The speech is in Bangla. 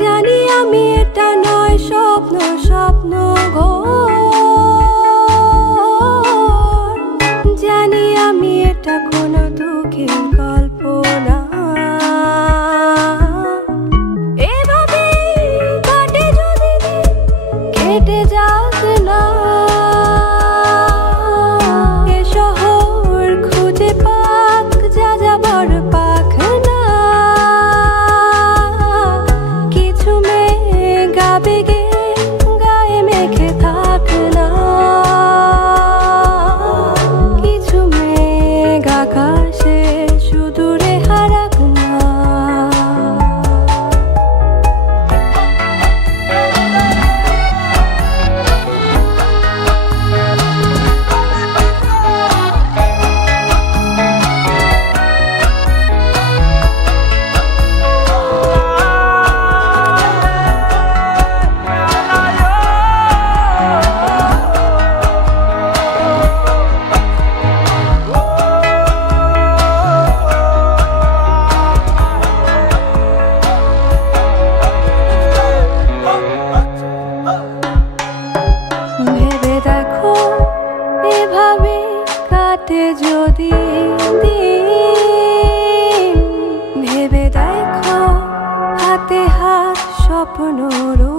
জানি আমি এটা নয়, স্বপ্ন স্বপ্ন গো। জানি আমি এটা কোনো দুঃখের গল্প না কেটে যাতে স্বপ্ন রূপ